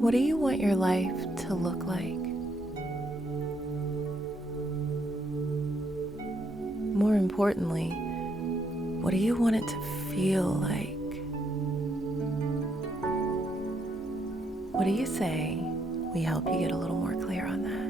What do you want your life to look like? More importantly, what do you want it to feel like? What do you say we help you get a little more clear on that?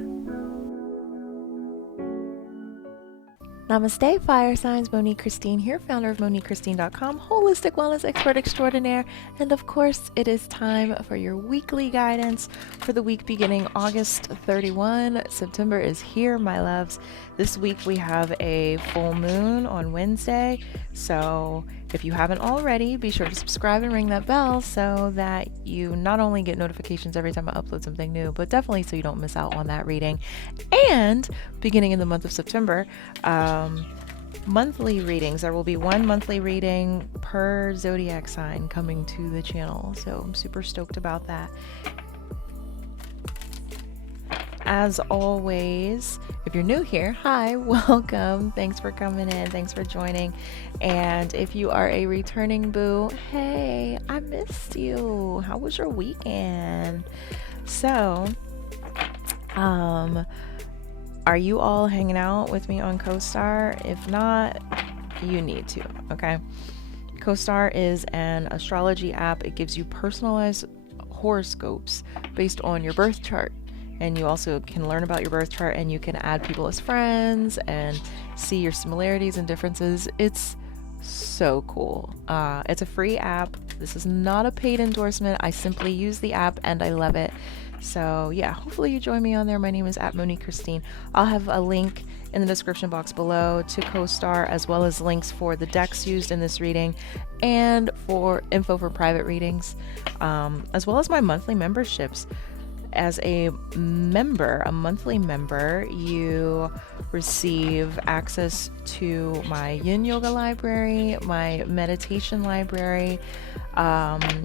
Namaste, fire signs. Monique Christine here, founder of 𝙑𝙞𝙙𝙀𝙗𝙗.com, holistic wellness expert extraordinaire. And of course, it is time for your weekly guidance for the week beginning August 31. September is here, my loves. This week we have a full moon on Wednesday. So if you haven't already, be sure to subscribe and ring that bell so that you not only get notifications every time I upload something new, but definitely so you don't miss out on that reading. And beginning in the month of September, monthly readings. There will be one monthly reading per zodiac sign coming to the channel. So I'm super stoked about that. As always, if you're new here, hi, welcome. Thanks for coming in. Thanks for joining. And if you are a returning boo, hey, I missed you. How was your weekend? So, are you all hanging out with me on CoStar? If not, you need to, okay? CoStar is an astrology app. It gives you personalized horoscopes based on your birth chart. And you also can learn about your birth chart, and you can add people as friends and see your similarities and differences. It's so cool. It's a free app. This is not a paid endorsement. I simply use the app and I love it. So yeah, hopefully you join me on there. My name is @MoniqueChristine. I'll have a link in the description box below to CoStar, as well as links for the decks used in this reading and for info for private readings, as well as my monthly memberships. As a member, a monthly member, you receive access to my yin yoga library, my meditation library.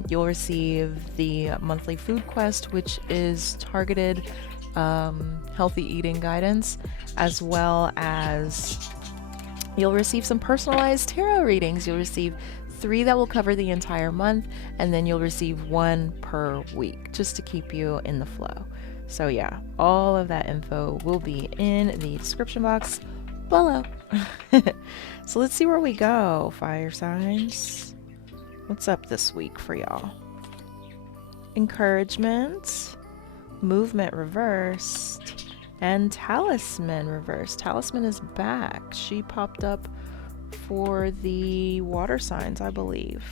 You'll receive the monthly food quest, which is targeted healthy eating guidance, as well as you'll receive some personalized tarot readings. You'll receive 3 that will cover the entire month, and then you'll receive 1 per week just to keep you in the flow. So yeah, all of that info will be in the description box below. So let's see where we go, fire signs. What's up this week for y'all? Encouragement, movement reversed, and talisman reversed. Talisman is back. She popped up for the water signs, I believe.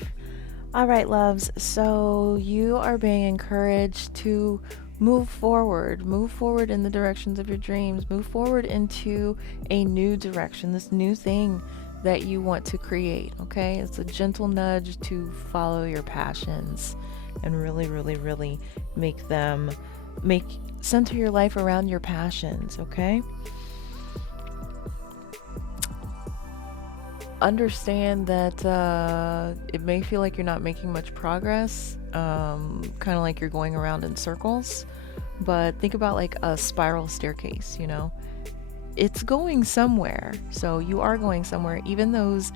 All right, loves. So you are being encouraged to move forward in the directions of your dreams, move forward into a new direction, this new thing that you want to create. Okay. It's a gentle nudge to follow your passions and really center your life around your passions. Okay. Understand that it may feel like you're not making much progress, kind of like you're going around in circles, but think about like a spiral staircase, you know, it's going somewhere. So you are going somewhere. Even those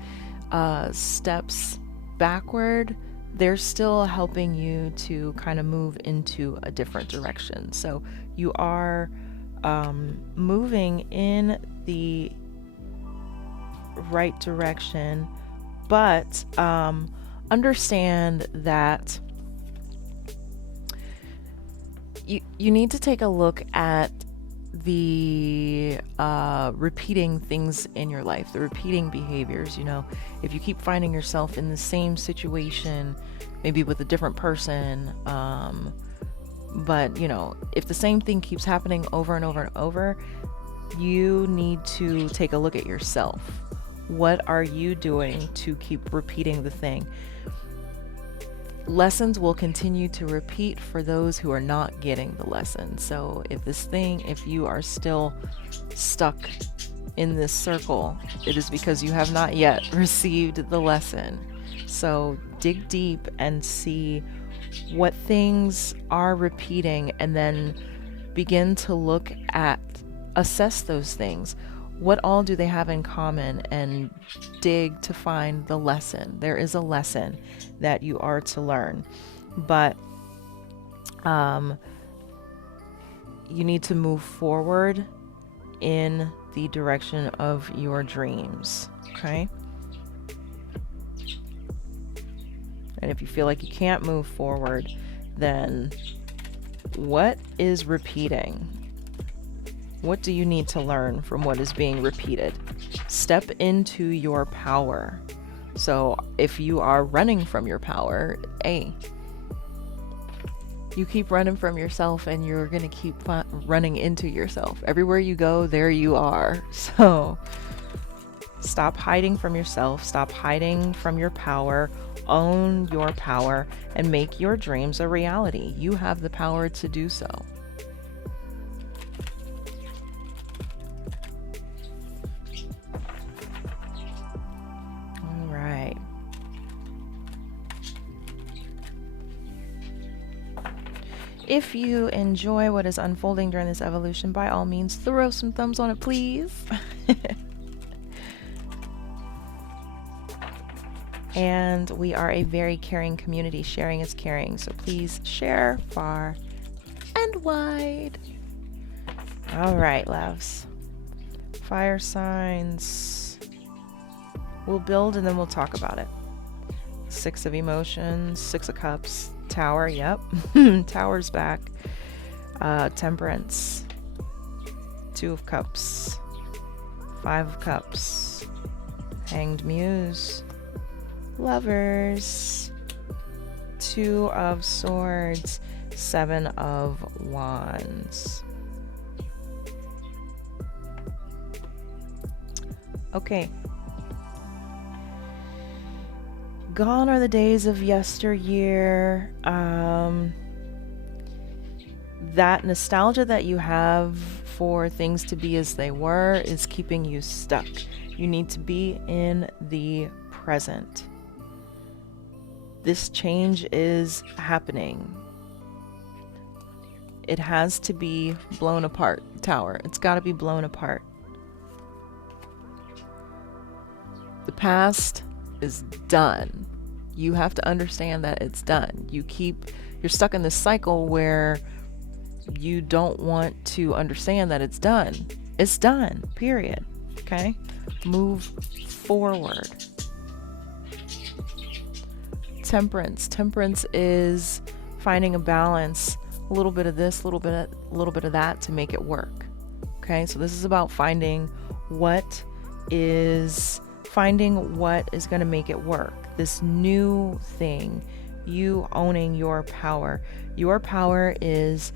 steps backward, they're still helping you to kind of move into a different direction. So you are moving in the right direction, but understand that you need to take a look at the repeating things in your life, the repeating behaviors. You know, if you keep finding yourself in the same situation, maybe with a different person, but you know, if the same thing keeps happening over and over and over, you need to take a look at yourself. What are you doing to keep repeating the thing? Lessons will continue to repeat for those who are not getting the lesson. So if you are still stuck in this circle, it is because you have not yet received the lesson. So dig deep and see what things are repeating, and then begin to assess those things. What all do they have in common, and dig to find the lesson. There is a lesson that you are to learn. But You need to move forward in the direction of your dreams, okay? And if you feel like you can't move forward, then what is repeating? What do you need to learn from what is being repeated? Step into your power. So if you are running from your power, you keep running from yourself and you're going to keep running into yourself. Everywhere you go, there you are. So stop hiding from yourself. Stop hiding from your power. Own your power and make your dreams a reality. You have the power to do so. All right. If you enjoy what is unfolding during this evolution, by all means, throw some thumbs on it, please. And we are a very caring community. Sharing is caring. So please share far and wide. All right, loves. Fire signs. We'll build and then we'll talk about it. 6 of emotions, 6 of cups, Tower, yep. Tower's back. Temperance. 2 of cups. 5 of cups. Hanged Muse. Lovers. 2 of Swords. 7 of Wands. Okay. Gone are the days of yesteryear. That nostalgia that you have for things to be as they were is keeping you stuck. You need to be in the present. This change is happening. It has to be blown apart, Tower. It's got to be blown apart. The past is done. You have to understand that it's done. You're stuck in this cycle where you don't want to understand that it's done. It's done, period. Okay? Move forward. Temperance. Temperance is finding a balance, a little bit of this, a little bit of that to make it work. Okay? So this is about finding what is going to make it work. This new thing, you owning your power. Your power is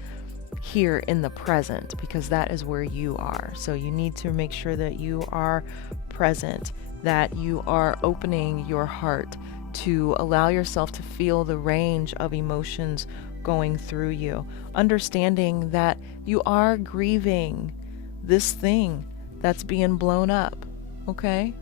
here in the present because that is where you are. So you need to make sure that you are present, that you are opening your heart to allow yourself to feel the range of emotions going through you, understanding that you are grieving this thing that's being blown up. Okay?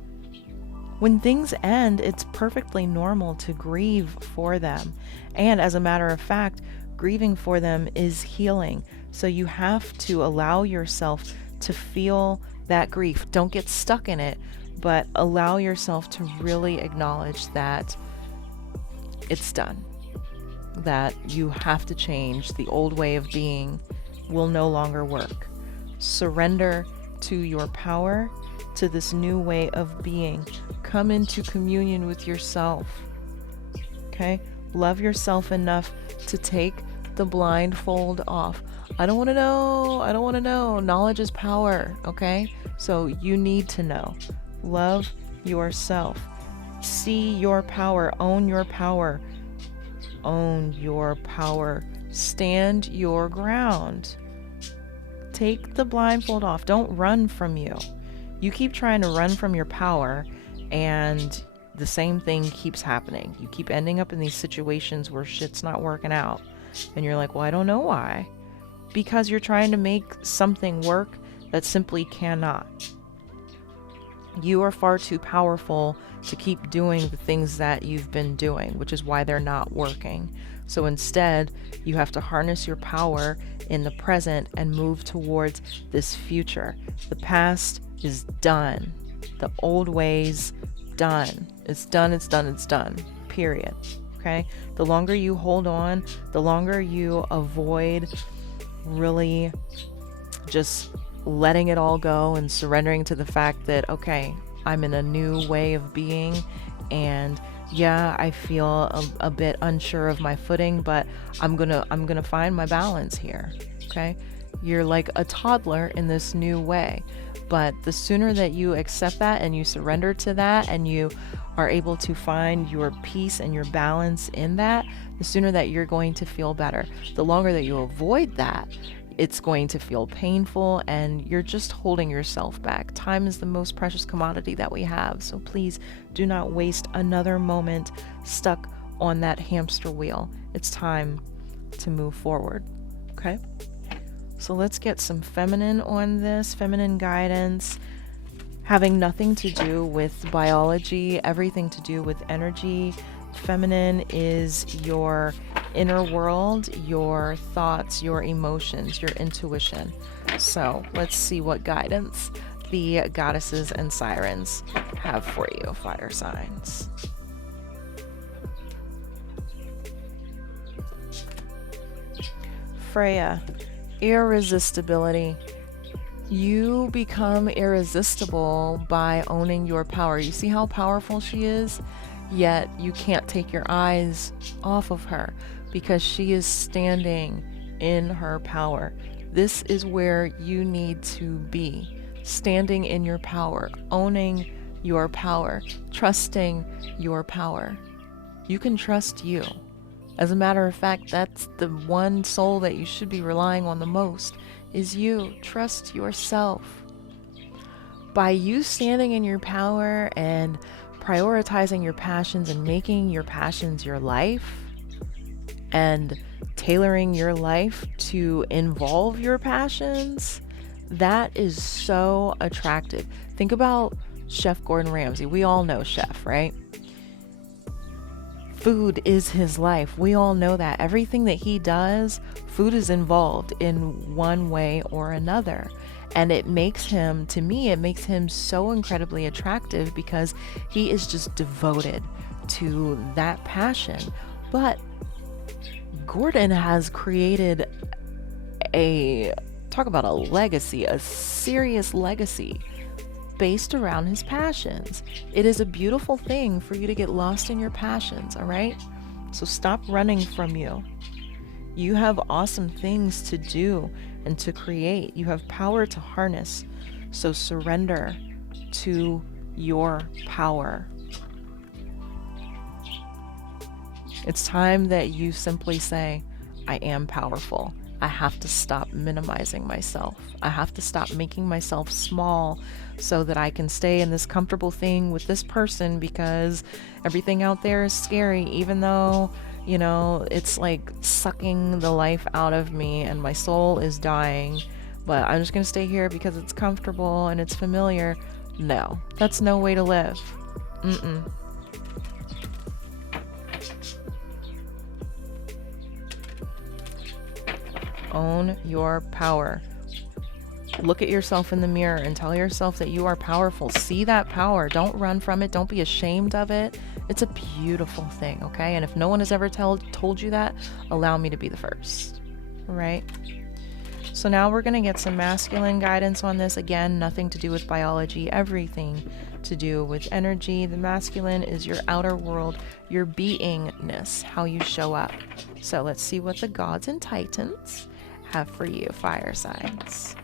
When things end, it's perfectly normal to grieve for them. And as a matter of fact, grieving for them is healing. So you have to allow yourself to feel that grief. Don't get stuck in it, but allow yourself to really acknowledge that it's done. That you have to change. The old way of being will no longer work. Surrender to your power, to this new way of being. Come into communion with yourself. Okay? Love yourself enough to take the blindfold off. I don't want to know. I don't want to know. Knowledge is power. Okay? So you need to know. Love yourself. See your power. Own your power. Own your power. Stand your ground. Take the blindfold off. Don't run from you. You keep trying to run from your power and the same thing keeps happening. You keep ending up in these situations where shit's not working out. And you're like, well, I don't know why. Because you're trying to make something work that simply cannot. You are far too powerful to keep doing the things that you've been doing, which is why they're not working. So instead, you have to harness your power in the present and move towards this future. The past is done. The old ways, done. It's done, it's done, it's done. Period. okay? The longer you hold on, the longer you avoid really just letting it all go and surrendering to the fact that, okay, I'm in a new way of being, and yeah, I feel a bit unsure of my footing, but I'm gonna find my balance here, okay? You're like a toddler in this new way, but the sooner that you accept that and you surrender to that and you are able to find your peace and your balance in that, the sooner that you're going to feel better. The longer that you avoid that, it's going to feel painful and you're just holding yourself back. Time is the most precious commodity that we have, so please do not waste another moment stuck on that hamster wheel. It's time to move forward, okay? So let's get some feminine on this, feminine guidance, having nothing to do with biology, everything to do with energy. Feminine is your inner world, your thoughts, your emotions, your intuition. So let's see what guidance the goddesses and sirens have for you, fire signs. Freya, irresistibility. You become irresistible by owning your power. You see how powerful she is? Yet you can't take your eyes off of her because she is standing in her power. This is where you need to be, standing in your power, owning your power, trusting your power. You can trust you. As a matter of fact, that's the one soul that you should be relying on the most, is you. Trust yourself. By you standing in your power and prioritizing your passions and making your passions your life and tailoring your life to involve your passions, that is so attractive. Think about Chef Gordon Ramsay. We all know Chef, right? Food is his life. We all know that. Everything that he does, food is involved in one way or another. And it makes him, to me, it makes him so incredibly attractive because he is just devoted to that passion. But Gordon has created talk about a legacy, a serious legacy based around his passions. It is a beautiful thing for you to get lost in your passions, all right? So stop running from you. You have awesome things to do and to create. You have power to harness. So surrender to your power. It's time that you simply say, I am powerful. I have to stop minimizing myself. I have to stop making myself small so that I can stay in this comfortable thing with this person because everything out there is scary, even though, you know, it's like sucking the life out of me and my soul is dying. But I'm just going to stay here because it's comfortable and it's familiar. No, that's no way to live. Own your power. Look at yourself in the mirror and tell yourself that you are powerful. See that power. Don't run from it. Don't be ashamed of it. It's a beautiful thing, okay? And if no one has ever told you that, allow me to be the first, all right? So now we're going to get some masculine guidance on this. Again, nothing to do with biology, everything to do with energy. The masculine is your outer world, your beingness, how you show up. So let's see what the gods and titans have for you, fire signs.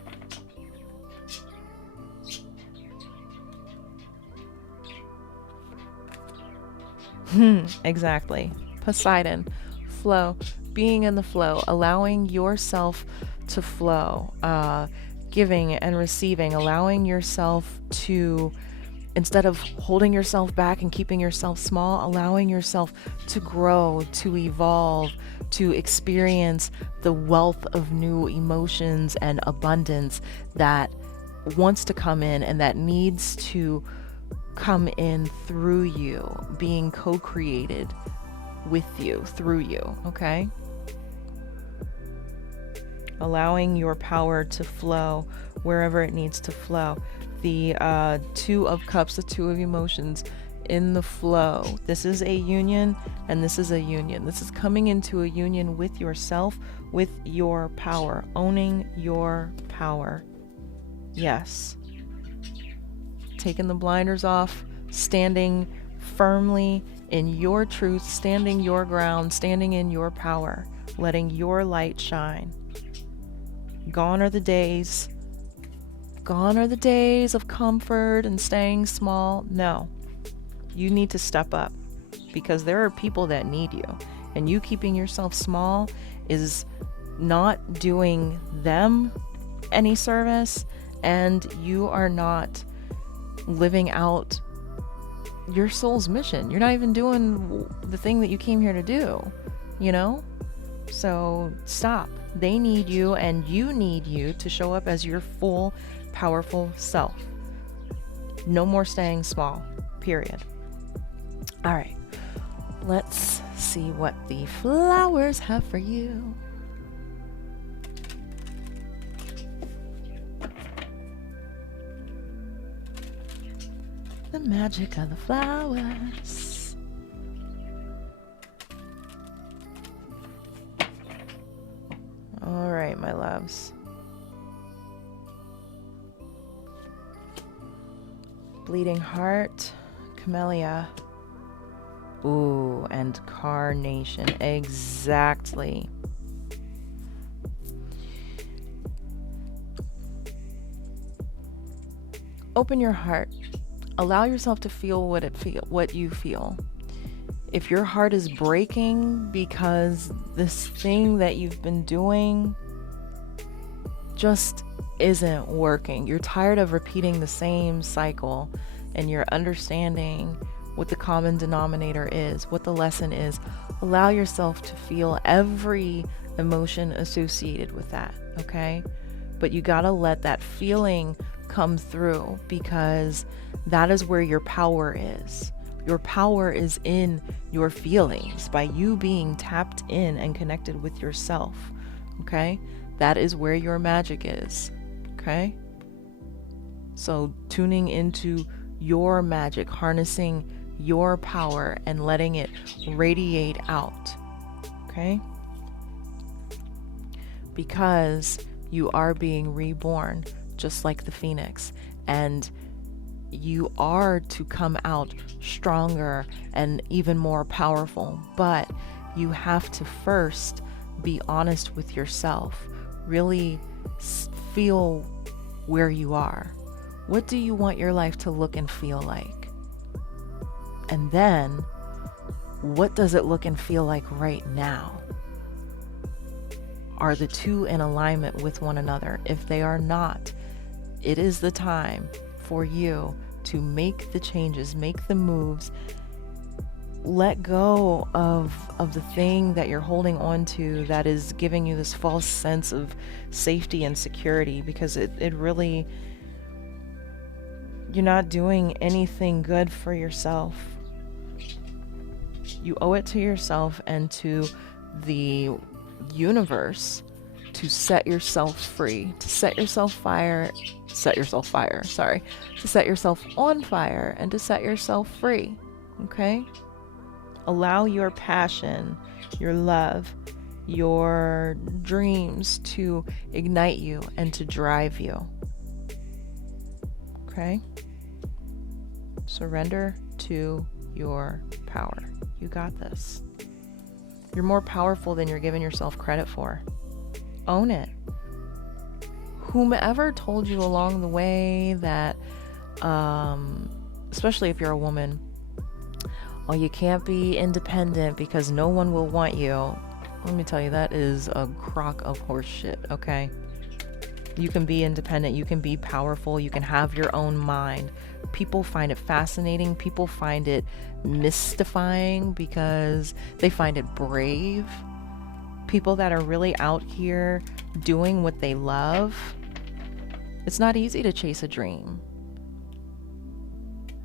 Exactly. Poseidon, flow, being in the flow, allowing yourself to flow, giving and receiving, allowing yourself to, instead of holding yourself back and keeping yourself small, allowing yourself to grow, to evolve, to experience the wealth of new emotions and abundance that wants to come in and that needs to come in through you, being co-created with you, through you, okay? Allowing your power to flow wherever it needs to flow. The Two of Cups, the Two of Emotions, in the flow. This is a union, and this is a union. This is coming into a union with yourself, with your power, owning your power. Yes. Taking the blinders off, standing firmly in your truth, standing your ground, standing in your power, letting your light shine. Gone are the days of comfort and staying small. No, you need to step up, because there are people that need you, and you keeping yourself small is not doing them any service, and you are not living out your soul's mission. You're not even doing the thing that you came here to do, you know? So stop. They need you, and you need you to show up as your full, powerful self. No more staying small, period. All right, let's see what the flowers have for you. The magic of the flowers. All right, my loves. Bleeding Heart, Camellia. Ooh, and Carnation. Exactly. Open your heart. Allow yourself to feel what you feel. If your heart is breaking because this thing that you've been doing just isn't working, you're tired of repeating the same cycle, and you're understanding what the common denominator is, what the lesson is, allow yourself to feel every emotion associated with that, okay? But you gotta let that feeling come through, because that is where your power is. Your power is in your feelings, by you being tapped in and connected with yourself, okay? That is where your magic is, okay? So tuning into your magic, harnessing your power and letting it radiate out, okay? Because you are being reborn, just like the phoenix, and you are to come out stronger and even more powerful, but you have to first be honest with yourself. Really feel where you are. What do you want your life to look and feel like? And then, what does it look and feel like right now? Are the two in alignment with one another? If they are not, it is the time for you to make the changes, make the moves, let go of the thing that you're holding on to that is giving you this false sense of safety and security, because it really, you're not doing anything good for yourself. You owe it to yourself and to the universe to set yourself free, to set yourself on fire and to set yourself free, okay? Allow your passion, your love, your dreams to ignite you and to drive you, okay? Surrender to your power. You got this. You're more powerful than you're giving yourself credit for. Own it. Whomever told you along the way that, especially if you're a woman, oh, you can't be independent because no one will want you. Let me tell you, that is a crock of horse shit, okay? You can be independent, you can be powerful, you can have your own mind. People find it fascinating, people find it mystifying because they find it brave. People that are really out here doing what they love, it's not easy to chase a dream.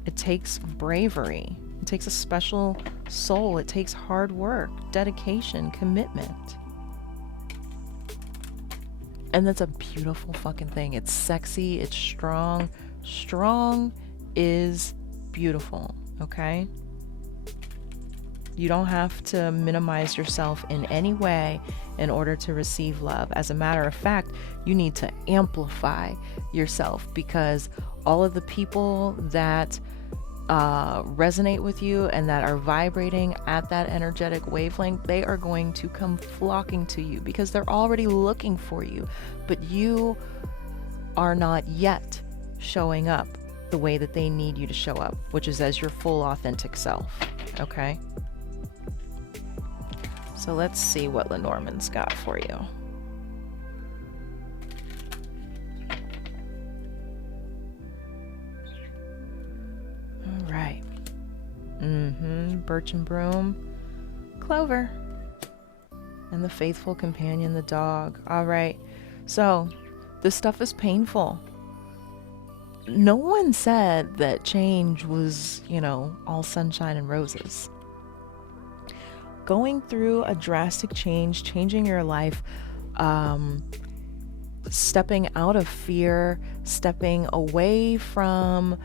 It takes bravery. It takes a special soul. It takes hard work, dedication, commitment. And that's a beautiful fucking thing. It's sexy. It's strong. Strong is beautiful. okay? You don't have to minimize yourself in any way in order to receive love. As a matter of fact, you need to amplify yourself, because all of the people that resonate with you and that are vibrating at that energetic wavelength, they are going to come flocking to you because they're already looking for you, but you are not yet showing up the way that they need you to show up, which is as your full authentic self. Okay, so let's see what Lenormand's got for you. All right. Birch and broom, clover, and the faithful companion, the dog. All right. So this stuff is painful. No one said that change was, all sunshine and roses. Going through a drastic change, changing your life, stepping out of fear, stepping away from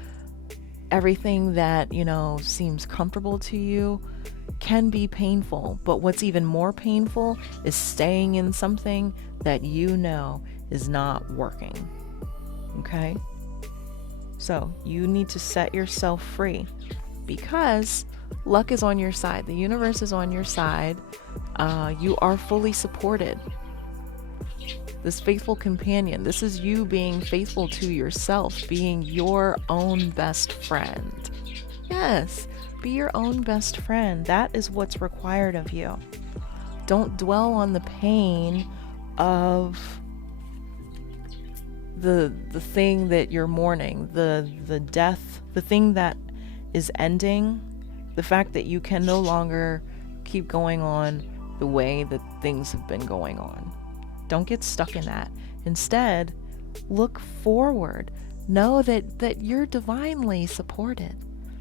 everything that, seems comfortable to you, can be painful. But what's even more painful is staying in something that is not working. Okay? So you need to set yourself free, because luck is on your side. The universe is on your side. You are fully supported. This faithful companion, this is you being faithful to yourself, being your own best friend. Yes, be your own best friend. That is what's required of you. Don't dwell on the pain of the thing that you're mourning, the death, the thing that is ending, the fact that you can no longer keep going on the way that things have been going on. Don't get stuck in that. Instead, look forward. Know that you're divinely supported.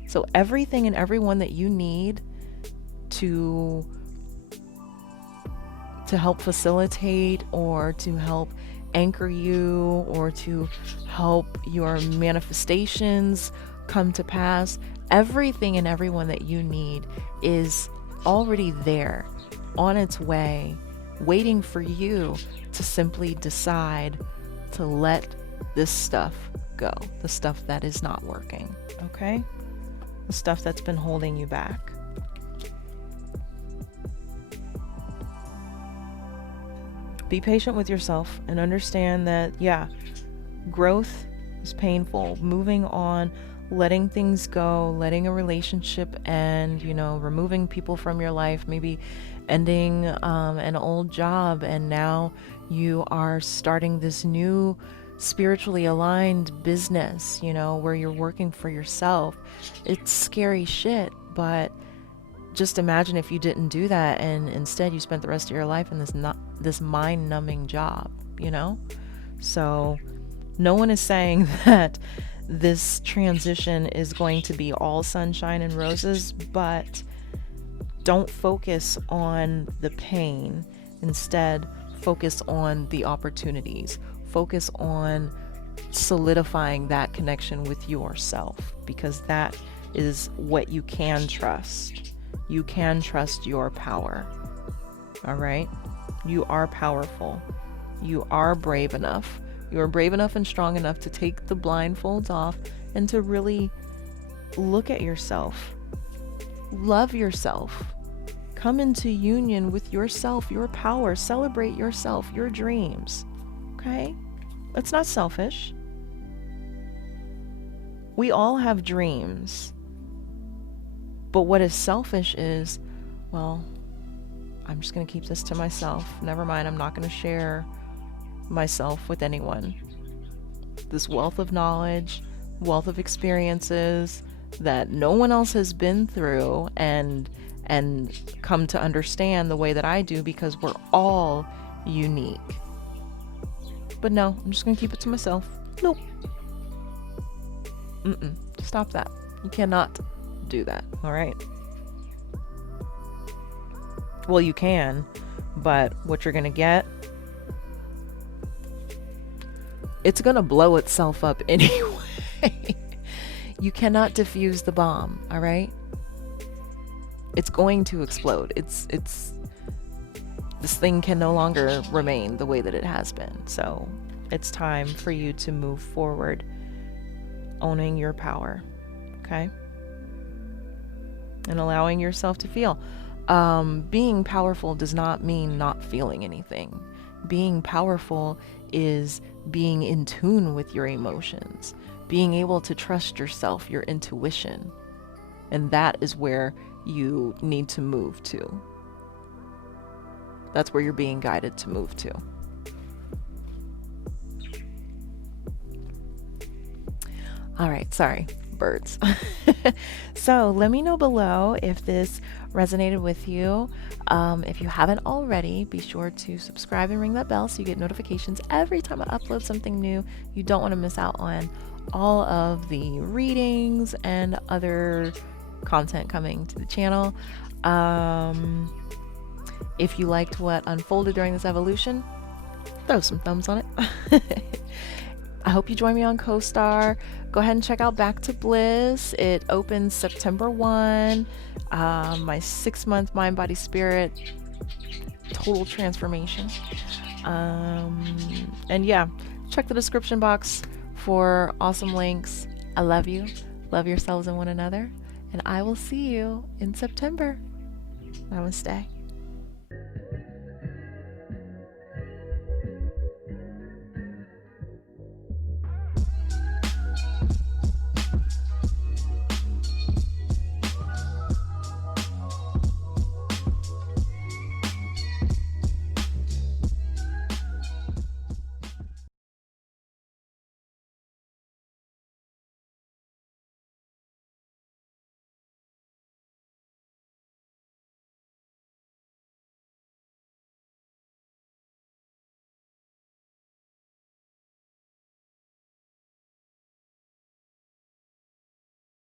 So everything and everyone that you need to help facilitate, or to help anchor you, or to help your manifestations come to pass, everything and everyone that you need is already there, on its way, waiting for you to simply decide to let this stuff go, the stuff that is not working, okay? The stuff that's been holding you back. Be patient with yourself and understand that, growth is painful. Moving on, letting things go, letting a relationship end, removing people from your life, maybe ending an old job, and now you are starting this new spiritually aligned business, where you're working for yourself. It's scary shit, but just imagine if you didn't do that and instead you spent the rest of your life in this mind-numbing job, So no one is saying that this transition is going to be all sunshine and roses, but don't focus on the pain. Instead, focus on the opportunities. Focus on solidifying that connection with yourself, because that is what you can trust. You can trust your power. All right? You are powerful. You are brave enough. You are brave enough and strong enough to take the blindfolds off and to really look at yourself. Love yourself. Come into union with yourself, your power. Celebrate yourself, your dreams. Okay? That's not selfish. We all have dreams. But what is selfish is, well, I'm just going to keep this to myself. Never mind, I'm not going to share myself with anyone. This wealth of knowledge, wealth of experiences that no one else has been through and come to understand the way that I do, because we're all unique. But no, I'm just gonna keep it to myself. Nope. Stop that. You cannot do that, all right? Well, you can, but what you're gonna get, it's gonna blow itself up anyway. You cannot defuse the bomb, all right? It's going to explode. This thing can no longer remain the way that it has been. So it's time for you to move forward, owning your power, okay? And allowing yourself to feel. Being powerful does not mean not feeling anything. Being powerful is being in tune with your emotions, being able to trust yourself, your intuition. And that is where you need to move to. That's where you're being guided to move to. All right, sorry, birds. So let me know below if this resonated with you. If you haven't already, be sure to subscribe and ring that bell so you get notifications every time I upload something new. You don't want to miss out on all of the readings and other content coming to the channel. If you liked what unfolded during this evolution, throw some thumbs on it. I hope you join me on CoStar. Go ahead and check out Back to Bliss. It opens September 1. My 6-month mind, body, spirit total transformation. And yeah, check the description box for awesome links. I love you. Love yourselves and one another. And I will see you in September. Namaste.